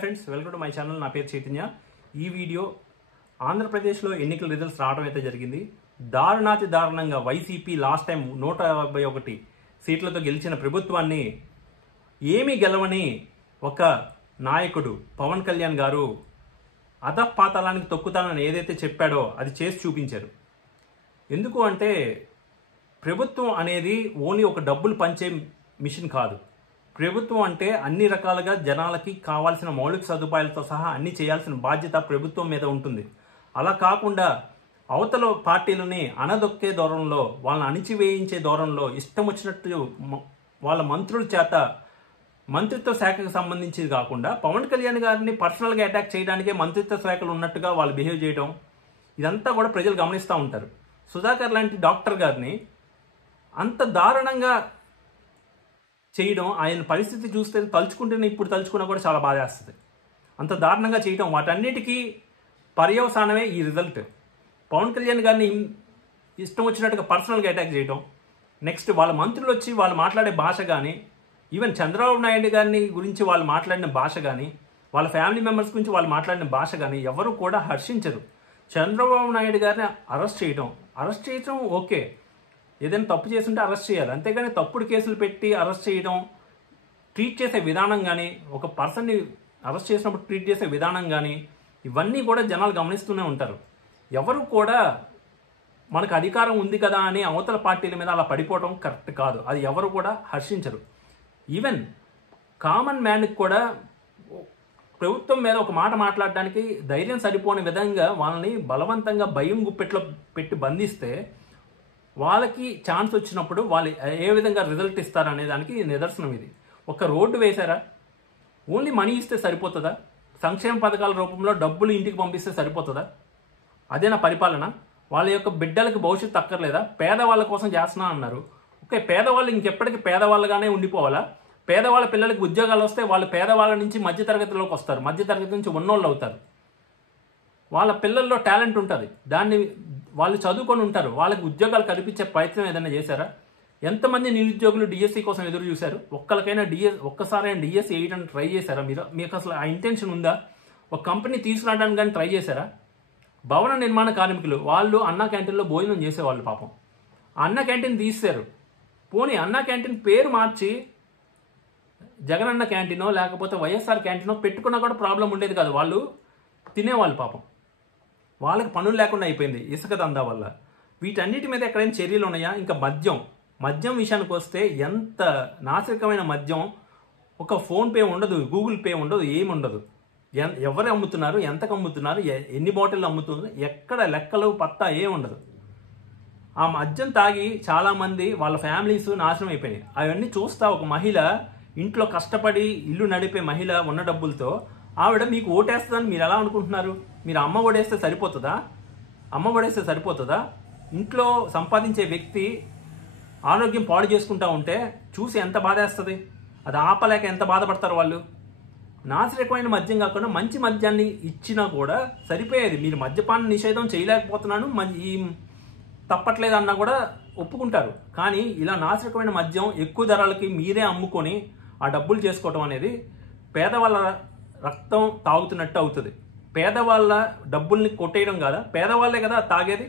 Friends welcome to my channel. నా పేరు చైతన్య. ఈ వీడియో ఆంధ్రప్రదేశ్లో ఎన్నికల రిజల్ట్స్ రావడం అయితే జరిగింది. దారుణాతి దారుణంగా వైసీపీ లాస్ట్ టైం 151 సీట్లతో గెలిచిన ప్రభుత్వాన్ని ఏమీ గెలవని ఒక నాయకుడు పవన్ కళ్యాణ్ గారు అధపాతాళానికి తొక్కుతానని ఏదైతే చెప్పాడో అది చేసి చూపించారు. ఎందుకు అంటే ప్రభుత్వం అనేది ఓన్లీ ఒక డబ్బులు పంచే మిషన్ కాదు. ప్రభుత్వం అంటే అన్ని రకాలుగా జనాలకి కావాల్సిన మౌలిక సదుపాయాలతో సహా అన్ని చేయాల్సిన బాధ్యత ప్రభుత్వం మీద ఉంటుంది. అలా కాకుండా అవతల పార్టీలని అణదొక్కే దూరంలో, వాళ్ళని అణిచివేయించే దూరంలో ఇష్టం వచ్చినట్టు వాళ్ళ మంత్రుల చేత మంత్రిత్వ శాఖకు సంబంధించింది కాకుండా పవన్ కళ్యాణ్ గారిని పర్సనల్గా అటాక్ చేయడానికే మంత్రిత్వ శాఖలు ఉన్నట్టుగా వాళ్ళు బిహేవ్ చేయడం, ఇదంతా కూడా ప్రజలు గమనిస్తూ ఉంటారు. సుధాకర్ లాంటి డాక్టర్ గారిని అంత దారుణంగా చేయడం, ఆయన పరిస్థితి చూస్తే తలుచుకుంటేనే ఇప్పుడు తలుచుకున్నా కూడా చాలా బాధేస్తుంది. అంత దారుణంగా చేయడం, వాటన్నిటికీ పర్యవసానమే ఈ రిజల్ట్. పవన్ కళ్యాణ్ గారిని ఇష్టం వచ్చినట్టుగా పర్సనల్గా అటాక్ చేయడం, నెక్స్ట్ వాళ్ళ మంత్రులు వచ్చి వాళ్ళు మాట్లాడే భాష కానీ, ఈవెన్ చంద్రబాబు నాయుడు గారిని గురించి వాళ్ళు మాట్లాడిన భాష కానీ, వాళ్ళ ఫ్యామిలీ మెంబర్స్ గురించి వాళ్ళు మాట్లాడిన భాష కానీ ఎవరు కూడా హర్షించరు. చంద్రబాబు నాయుడు గారిని అరెస్ట్ చేయడం ఓకే, ఏదైనా తప్పు చేస్తుంటే అరెస్ట్ చేయాలి, అంతేగాని తప్పుడు కేసులు పెట్టి అరెస్ట్ చేయడం, ట్రీట్ చేసే విధానం కానీ, ఒక పర్సన్ని అరెస్ట్ చేసినప్పుడు ట్రీట్ చేసే విధానం కానీ, ఇవన్నీ కూడా జనాలు గమనిస్తూనే ఉంటారు. ఎవరు కూడా మనకు అధికారం ఉంది కదా అని అవతల పార్టీల మీద అలా పడిపోవడం కరెక్ట్ కాదు. అది ఎవరు కూడా హర్షించరు. ఈవెన్ కామన్ మ్యాన్కి కూడా ప్రభుత్వం మీద ఒక మాట మాట్లాడడానికి ధైర్యం సరిపోని విధంగా వాళ్ళని బలవంతంగా భయం గుప్పెట్లో పెట్టి బంధిస్తే వాళ్ళకి ఛాన్స్ వచ్చినప్పుడు వాళ్ళు ఏ విధంగా రిజల్ట్ ఇస్తారు అనే దానికి నిదర్శనం ఇది. ఒక రోడ్డు వేశారా, ఓన్లీ మనీ ఇస్తే సరిపోతుందా? సంక్షేమ పథకాల రూపంలో డబ్బులు ఇంటికి పంపిస్తే సరిపోతుందా? అదేనా పరిపాలన? వాళ్ళ యొక్క బిడ్డలకి భవిష్యత్తు అక్కర్లేదా? పేదవాళ్ళ కోసం చేస్తున్నా అన్నారు. ఓకే, పేదవాళ్ళు ఇంకెప్పటికీ పేదవాళ్ళగానే ఉండిపోవాలా? పేదవాళ్ళ పిల్లలకి ఉద్యోగాలు వస్తే వాళ్ళు పేదవాళ్ళ నుంచి మధ్యతరగతిలోకి వస్తారు, మధ్యతరగతి నుంచి ఉన్నోళ్ళు అవుతారు. వాళ్ళ పిల్లల్లో టాలెంట్ ఉంటుంది, దాన్ని వాళ్ళు చదువుకొని ఉంటారు, వాళ్ళకి ఉద్యోగాలు కల్పించే ప్రయత్నం ఏదైనా చేశారా? ఎంతమంది నిరుద్యోగులు డిఎస్సి కోసం ఎదురు చూశారు? ఒక్కసారైనా డిఎస్సి వేయడానికి ట్రై చేశారా? మీకు అసలు ఆ ఇంటెన్షన్ ఉందా? ఒక కంపెనీ తీసుకురావడానికి కానీ ట్రై చేశారా? భవన నిర్మాణ కార్మికులు వాళ్ళు అన్నా క్యాంటీన్లో భోజనం చేసేవాళ్ళు, పాపం అన్న క్యాంటీన్ తీశారు. పోనీ అన్నా క్యాంటీన్ పేరు మార్చి జగనన్న క్యాంటీనో లేకపోతే వైఎస్ఆర్ క్యాంటీనో పెట్టుకున్నా కూడా ప్రాబ్లం ఉండేది కాదు, వాళ్ళు తినేవాళ్ళు. పాపం వాళ్ళకి పనులు లేకుండా అయిపోయింది ఇసుక దందా వల్ల. వీటన్నిటి మీద ఎక్కడైనా చర్యలు ఉన్నాయా? ఇంకా మద్యం విషయానికి వస్తే ఎంత నాసిరకమైన మద్యం. ఒక ఫోన్పే ఉండదు, గూగుల్ పే ఉండదు, ఏమి ఉండదు. ఎవరు అమ్ముతున్నారు, ఎంతకు అమ్ముతున్నారు, ఎన్ని బాటిల్ అమ్ముతున్నారు, ఎక్కడ లెక్కలు పత్తా ఏమి ఉండదు. ఆ మద్యం తాగి చాలామంది వాళ్ళ ఫ్యామిలీస్ నాశనం అయిపోయినాయి. అవన్నీ చూస్తా ఒక మహిళ ఇంట్లో కష్టపడి ఇల్లు నడిపే మహిళ ఉన్న డబ్బులతో ఆవిడ మీకు ఓటేస్తుందని మీరు ఎలా అనుకుంటున్నారు? మీరు అమ్మ ఒడేస్తే సరిపోతుందా? ఇంట్లో సంపాదించే వ్యక్తి ఆరోగ్యం పాడు చేసుకుంటా ఉంటే చూసి ఎంత బాధేస్తుంది? అది ఆపలేక ఎంత బాధపడతారు వాళ్ళు. నాసిరకమైన మద్యం కాకుండా మంచి మద్యాన్ని ఇచ్చినా కూడా సరిపోయేది. మీరు మద్యపాన నిషేధం చేయలేకపోతున్నాను, ఈ తప్పట్లేదు అన్నా కూడా ఒప్పుకుంటారు. కానీ ఇలా నాసిరకమైన మద్యం ఎక్కువ ధరలకి మీరే అమ్ముకొని ఆ డబ్బులు చేసుకోవటం అనేది పేదవాళ్ళ రక్తం తాగుతున్నట్టు అవుతుంది. పేదవాళ్ళ డబ్బుల్ని కొట్టేయడం కాదా? పేదవాళ్ళే కదా తాగేది.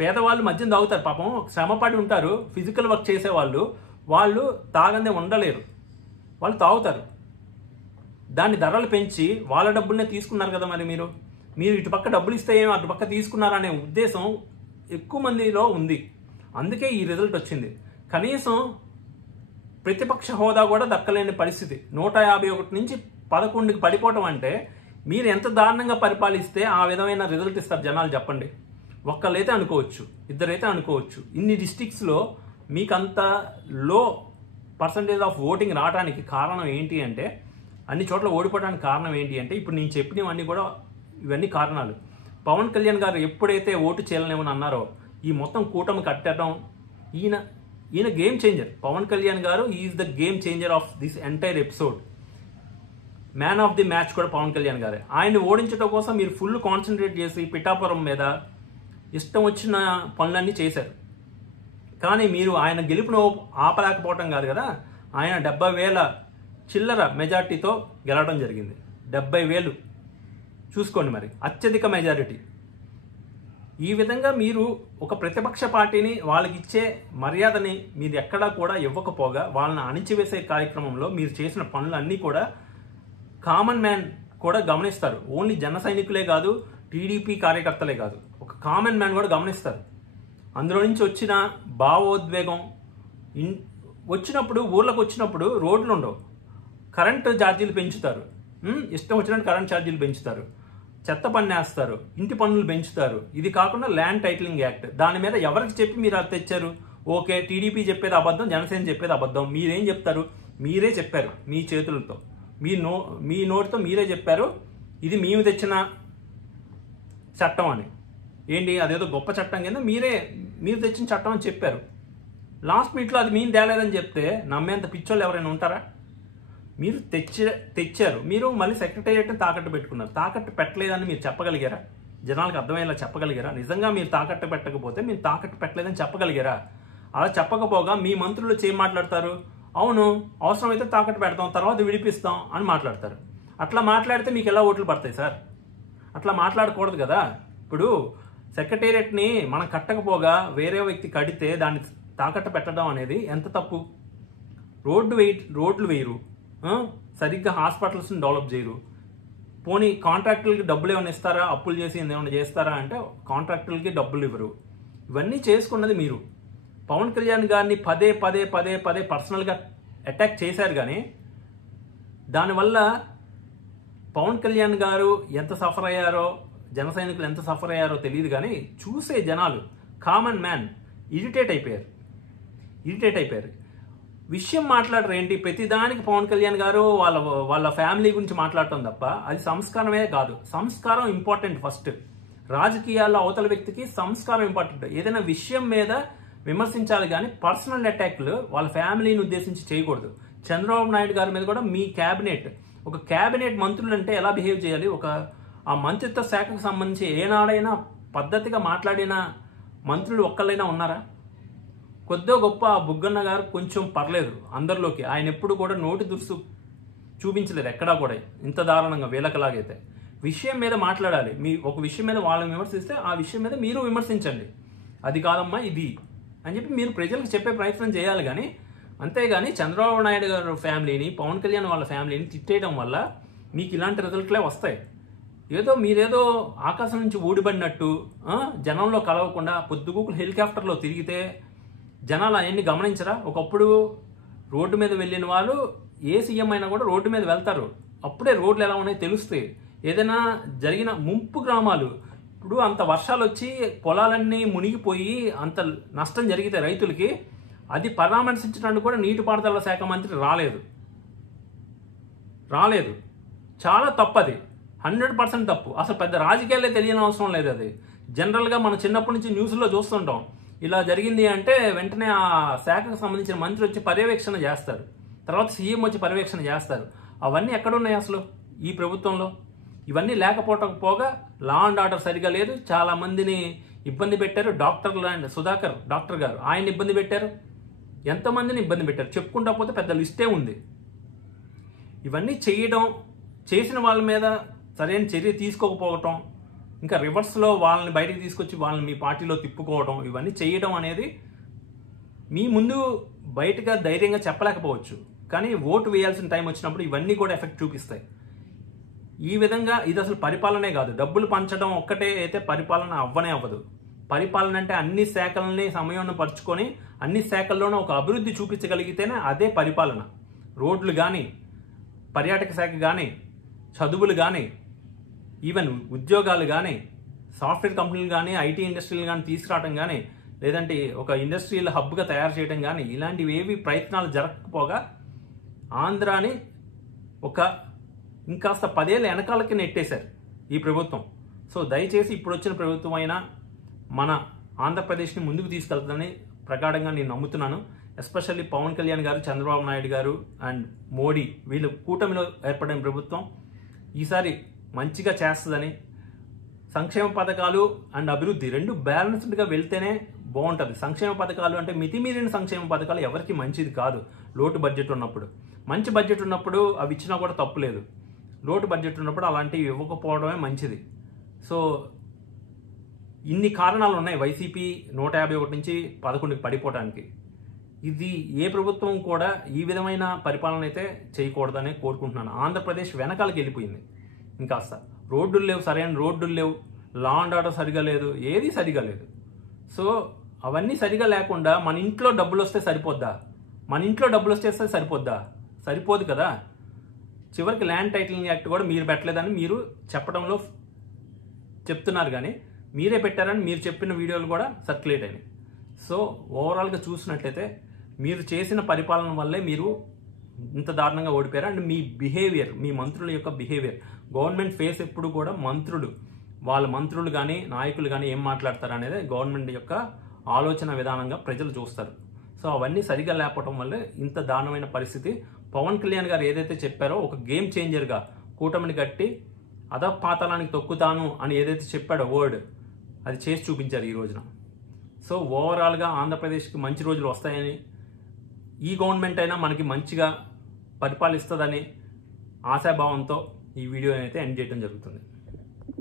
పేదవాళ్ళు మద్యం తాగుతారు, పాపం శ్రమపడి ఉంటారు, ఫిజికల్ వర్క్ చేసేవాళ్ళు, వాళ్ళు తాగందే ఉండలేరు, వాళ్ళు తాగుతారు. దాన్ని ధరలు పెంచి వాళ్ళ డబ్బులనే తీసుకున్నారు కదా. మరి మీరు ఇటుపక్క డబ్బులు ఇస్తే ఏమో అటుపక్క తీసుకున్నారనే ఉద్దేశం ఎక్కువ మందిలో ఉంది. అందుకే ఈ రిజల్ట్ వచ్చింది. కనీసం ప్రతిపక్ష హోదా కూడా దక్కలేని పరిస్థితి. 151 నుంచి 11కి పడిపోవటం అంటే మీరు ఎంత దారుణంగా పరిపాలిస్తే ఆ విధమైన రిజల్ట్ ఇస్తారు జనాలు చెప్పండి. ఒక్కళ్ళైతే అనుకోవచ్చు, ఇద్దరైతే అనుకోవచ్చు. ఇన్ని డిస్ట్రిక్ట్స్లో మీకు అంత లో పర్సంటేజ్ ఆఫ్ ఓటింగ్ రావడానికి కారణం ఏంటి అంటే, అన్ని చోట్ల ఓడిపోవడానికి కారణం ఏంటి అంటే, ఇప్పుడు నేను చెప్పినవన్నీ కూడా ఇవన్నీ కారణాలు. పవన్ కళ్యాణ్ గారు ఎప్పుడైతే ఓటు చేయాలనేమని అన్నారో ఈ మొత్తం కూటమి కట్టడం, ఈయన గేమ్ చేంజర్. పవన్ కళ్యాణ్ గారు is the game changer of this entire episode. Man of the match కూడా పవన్ కళ్యాణ్ గారే. ఆయన్ని ఓడించడం కోసం మీరు ఫుల్ కాన్సన్ట్రేట్ చేసి పిఠాపురం మీద ఇష్టం వచ్చిన పనులన్నీ చేశారు. కానీ మీరు ఆయన గెలుపును ఆపలేకపోవటం కాదు కదా, ఆయన 70,000 చిల్లర మెజార్టీతో గెలవడం జరిగింది. 70,000 చూసుకోండి, మరి అత్యధిక మెజారిటీ. ఈ విధంగా మీరు ఒక ప్రతిపక్ష పార్టీని వాళ్ళకి ఇచ్చే మర్యాదని మీరు ఎక్కడా కూడా ఇవ్వకపోగా వాళ్ళని అణిచివేసే కార్యక్రమంలో మీరు చేసిన పనులన్నీ కూడా కామన్ మ్యాన్ కూడా గమనిస్తారు. ఓన్లీ జన సైనికులే కాదు, టీడీపీ కార్యకర్తలే కాదు, ఒక కామన్ మ్యాన్ కూడా గమనిస్తారు. అందులో నుంచి వచ్చిన భావోద్వేగం వచ్చినప్పుడు, ఊర్లకు వచ్చినప్పుడు రోడ్లు ఉండవు, కరెంటు ఛార్జీలు పెంచుతారు, ఇష్టం వచ్చినట్టు కరెంట్ ఛార్జీలు పెంచుతారు, చెత్త పన్ను వేస్తారు, ఇంటి పన్నులు పెంచుతారు. ఇది కాకుండా ల్యాండ్ టైటిలింగ్ యాక్ట్, దాని మీద ఎవరికి చెప్పి మీరు అది తెచ్చారు? ఓకే, టీడీపీ చెప్పేది అబద్ధం, జనసేన చెప్పేది అబద్ధం, మీరేం చెప్తారు? మీరే చెప్పారు మీ చేతులతో, మీ నోటితో మీరే చెప్పారు ఇది మేము తెచ్చిన చట్టం అని. ఏంటి అదేదో గొప్ప చట్టం కింద మీరు తెచ్చిన చట్టం అని చెప్పారు. లాస్ట్ మినిట్లో అది మేము తేలేదని చెప్తే నమ్మేంత పిచ్చోళ్ళు ఎవరైనా ఉంటారా? మీరు తెచ్చారు, మీరు మళ్ళీ సెక్రటేరియట్ని తాకట్టు పెట్టుకున్నారు. తాకట్టు పెట్టలేదని మీరు చెప్పగలిగారా? జనాలకు అర్థమయ్యేలా చెప్పగలిగారా? నిజంగా మీరు తాకట్టు పెట్టకపోతే మీరు తాకట్టు పెట్టలేదని చెప్పగలిగారా? అలా చెప్పకపోగా మీ మంత్రులు ఏం మాట్లాడతారు? అవును, అవసరమైతే తాకట్టు పెడతాం, తర్వాత విడిపిస్తాం అని మాట్లాడతారు. అట్లా మాట్లాడితే మీకు ఎలా ఓట్లు పడతాయి సార్? అట్లా మాట్లాడకూడదు కదా. ఇప్పుడు సెక్రటేరియట్ని మనం కట్టకపోగా వేరే వ్యక్తి కడితే దాన్ని తాకట్టు పెట్టడం అనేది ఎంత తప్పు? రోడ్లు వేయరు, సరిగ్గా హాస్పిటల్స్ని డెవలప్ చేయరు, పోనీ కాంట్రాక్టులకి డబ్బులు ఏమైనా ఇస్తారా? అప్పులు చేసి ఏమైనా చేస్తారా అంటే కాంట్రాక్టులకి డబ్బులు ఇవ్వరు. ఇవన్నీ చేసుకున్నది మీరు. పవన్ కళ్యాణ్ గారిని పదే పదే పదే పదే పర్సనల్గా అటాక్ చేశారు, కానీ దానివల్ల పవన్ కళ్యాణ్ గారు ఎంత సఫర్ అయ్యారో, జన సైనికులు ఎంత సఫర్ అయ్యారో తెలియదు, కానీ చూసే జనాలు కామన్ మ్యాన్ ఇరిటేట్ అయిపోయారు. విషయం మాట్లాడరు ఏంటి? ప్రతిదానికి పవన్ కళ్యాణ్ గారు వాళ్ళ ఫ్యామిలీ గురించి మాట్లాడటం తప్ప అది సంస్కారమే కాదు. సంస్కారం ఇంపార్టెంట్. ఫస్ట్ రాజకీయాల్లో అవతల వ్యక్తికి సంస్కారం ఇంపార్టెంట్. ఏదైనా విషయం మీద విమర్శించాలి కానీ పర్సనల్ అటాక్లు వాళ్ళ ఫ్యామిలీని ఉద్దేశించి చేయకూడదు. చంద్రబాబు నాయుడు గారి మీద కూడా మీ ఒక క్యాబినెట్ మంత్రులు అంటే ఎలా బిహేవ్ చేయాలి? ఆ మంత్రిత్వ శాఖకు సంబంధించి ఏనాడైనా పద్ధతిగా మాట్లాడిన మంత్రులు ఒక్కళ్ళైనా ఉన్నారా? కొద్దో గొప్ప బుగ్గన్న గారు కొంచెం పర్లేదు అందరిలోకి. ఆయన ఎప్పుడు కూడా నోటి దురుసు చూపించలేదు ఎక్కడా కూడా ఇంత దారుణంగా వీళ్ళకలాగైతే. విషయం మీద మాట్లాడాలి. ఒక విషయం మీద వాళ్ళని విమర్శిస్తే ఆ విషయం మీద మీరు విమర్శించండి. అది కాదమ్మా ఇది అని చెప్పి మీరు ప్రజలకు చెప్పే ప్రయత్నం చేయాలి. కానీ అంతేగాని చంద్రబాబు నాయుడు గారు ఫ్యామిలీని, పవన్ కళ్యాణ్ వాళ్ళ ఫ్యామిలీని తిట్టేయడం వల్ల మీకు ఇలాంటి రిజల్ట్లే వస్తాయి. మీరేదో ఆకాశం నుంచి ఊడిపడినట్టు జనంలో కలవకుండా పొద్దుగూకులు హెలికాప్టర్లో తిరిగితే జనాలు అవన్నీ గమనించరా? ఒకప్పుడు రోడ్డు మీద వెళ్ళిన వాళ్ళు ఏ సీఎం అయినా కూడా రోడ్డు మీద వెళ్తారు. అప్పుడే రోడ్లు ఎలా ఉన్నాయో తెలుస్తాయి. ఏదైనా జరిగిన ముంపు గ్రామాలు, ఇప్పుడు అంత వర్షాలు వచ్చి పొలాలన్నీ మునిగిపోయి అంత నష్టం జరిగితే రైతులకి అది పరామర్శించడానికి కూడా నీటిపారుదల శాఖ మంత్రి రాలేదు. చాలా తప్పు అది, 100% తప్పు. అసలు పెద్ద రాజకీయాలే తెలియని అవసరం లేదు. అది జనరల్గా మనం చిన్నప్పటి నుంచి న్యూస్లో చూస్తుంటాం. ఇలా జరిగింది అంటే వెంటనే ఆ శాఖకు సంబంధించిన మంత్రి వచ్చి పర్యవేక్షణ చేస్తారు, తర్వాత సీఎం వచ్చి పర్యవేక్షణ చేస్తారు. అవన్నీ ఎక్కడున్నాయి అసలు ఈ ప్రభుత్వంలో? ఇవన్నీ లేకపోవటకపోగా లా అండ్ ఆర్డర్ సరిగా లేదు. చాలా మందిని ఇబ్బంది పెట్టారు. సుధాకర్ డాక్టర్ గారు ఆయన ఇబ్బంది పెట్టారు. ఎంతమందిని ఇబ్బంది పెట్టారు చెప్పుకుంటా పోతే పెద్ద లిస్టే ఉంది. ఇవన్నీ చేసిన వాళ్ళ మీద సరైన చర్య తీసుకోకపోవటం, ఇంకా రివర్స్లో వాళ్ళని బయటికి తీసుకొచ్చి వాళ్ళని మీ పార్టీలో తిప్పుకోవడం, ఇవన్నీ చేయడం అనేది మీ ముందు బయటగా ధైర్యంగా చెప్పలేకపోవచ్చు, కానీ ఓటు వేయాల్సిన టైం వచ్చినప్పుడు ఇవన్నీ కూడా ఎఫెక్ట్ చూపిస్తాయి. ఈ విధంగా ఇది అసలు పరిపాలనే కాదు. డబ్బులు పంచడం ఒక్కటే అయితే పరిపాలన అవ్వదు. పరిపాలన అంటే అన్ని శాఖలని సమన్వయపరుచుకొని అన్ని శాఖల్లోనూ ఒక అభివృద్ధి చూపించగలిగితేనే అదే పరిపాలన. రోడ్లు కానీ, పర్యాటక శాఖ కానీ, చదువులు కానీ, ఈవెన్ ఉద్యోగాలు కానీ, సాఫ్ట్వేర్ కంపెనీలు కానీ, ఐటీ ఇండస్ట్రీలు కానీ తీసుకురావడం కానీ, లేదంటే ఒక ఇండస్ట్రియల్ హబ్గా తయారు చేయడం కానీ, ఇలాంటివి ఏవి ప్రయత్నాలు జరగకపోగా ఆంధ్రాని ఇంకాస్త 10 ఏళ్ళ వెనకాలకి నెట్టేశారు ఈ ప్రభుత్వం. సో దయచేసి ఇప్పుడు వచ్చిన ప్రభుత్వం అయినా మన ఆంధ్రప్రదేశ్ని ముందుకు తీసుకెళ్తుందని ప్రగాఢంగా నేను నమ్ముతున్నాను. ఎస్పెషల్లీ పవన్ కళ్యాణ్ గారు, చంద్రబాబు నాయుడు గారు అండ్ మోడీ వీళ్ళు కూటమిలో ఏర్పడిన ప్రభుత్వం ఈసారి మంచిగా చేస్తుందని సంక్షేమ పథకాలు అండ్ అభివృద్ధి రెండు బ్యాలెన్స్డ్గా వెళ్తేనే బాగుంటుంది. సంక్షేమ పథకాలు అంటే మితిమీరిన సంక్షేమ పథకాలు ఎవరికి మంచిది కాదు. లోటు బడ్జెట్ ఉన్నప్పుడు, మంచి బడ్జెట్ ఉన్నప్పుడు అవి ఇచ్చినా కూడా తప్పు లేదు. లోటు బడ్జెట్ ఉన్నప్పుడు అలాంటివి ఇవ్వకపోవడమే మంచిది. సో ఇన్ని కారణాలు ఉన్నాయి వైసీపీ 151 నుంచి 11కి పడిపోవడానికి. ఇది ఏ ప్రభుత్వం కూడా ఈ విధమైన పరిపాలన అయితే చేయకూడదని కోరుకుంటున్నాను. ఆంధ్రప్రదేశ్ వెనకాలకి వెళ్ళిపోయింది. ఇంకాస్త రోడ్డులు లేవు, సరైన రోడ్డులు లేవు, లా అండ్ ఆర్డర్ సరిగా లేదు, ఏది సరిగా లేదు. సో అవన్నీ సరిగా లేకుండా మన ఇంట్లో డబ్బులు వస్తే సరిపోద్దా? మన ఇంట్లో డబ్బులు వస్తే సరిపోద్దా? సరిపోదు కదా. చివరికి ల్యాండ్ టైటిలింగ్ యాక్ట్ కూడా మీరు పెట్టలేదని మీరు చెప్పడంలో చెప్తున్నారు, కానీ మీరే పెట్టారని మీరు చెప్పిన వీడియోలు కూడా సర్క్యులేట్ అయినాయి. సో ఓవరాల్గా చూసినట్లయితే మీరు చేసిన పరిపాలన వల్లే మీరు ఇంత దారుణంగా ఓడిపోయారు. అండ్ మీ బిహేవియర్, మీ మంత్రుల యొక్క బిహేవియర్, గవర్నమెంట్ ఫేస్ ఎప్పుడు కూడా వాళ్ళ మంత్రులు కానీ నాయకులు కానీ ఏం మాట్లాడతారు అనేది గవర్నమెంట్ యొక్క ఆలోచన విధానంగా ప్రజలు చూస్తారు. సో అవన్నీ సరిగా లేకపోవడం వల్లే ఇంత దారుణమైన పరిస్థితి. పవన్ కళ్యాణ్ గారు ఏదైతే చెప్పారో ఒక గేమ్ చేంజర్గా కూటమిని కట్టి అధపాతాళానికి తొక్కుతాను అని ఏదైతే చెప్పాడో వర్డ్, అది చేసి చూపించారు ఈ రోజున. సో ఓవరాల్గా ఆంధ్రప్రదేశ్కి మంచి రోజులు వస్తాయని, ఈ గవర్నమెంట్ అయినా మనకి మంచిగా పరిపాలిస్తుందని ఆశాభావంతో ఈ వీడియో అయితే ఎండ్ చేయడం జరుగుతుంది.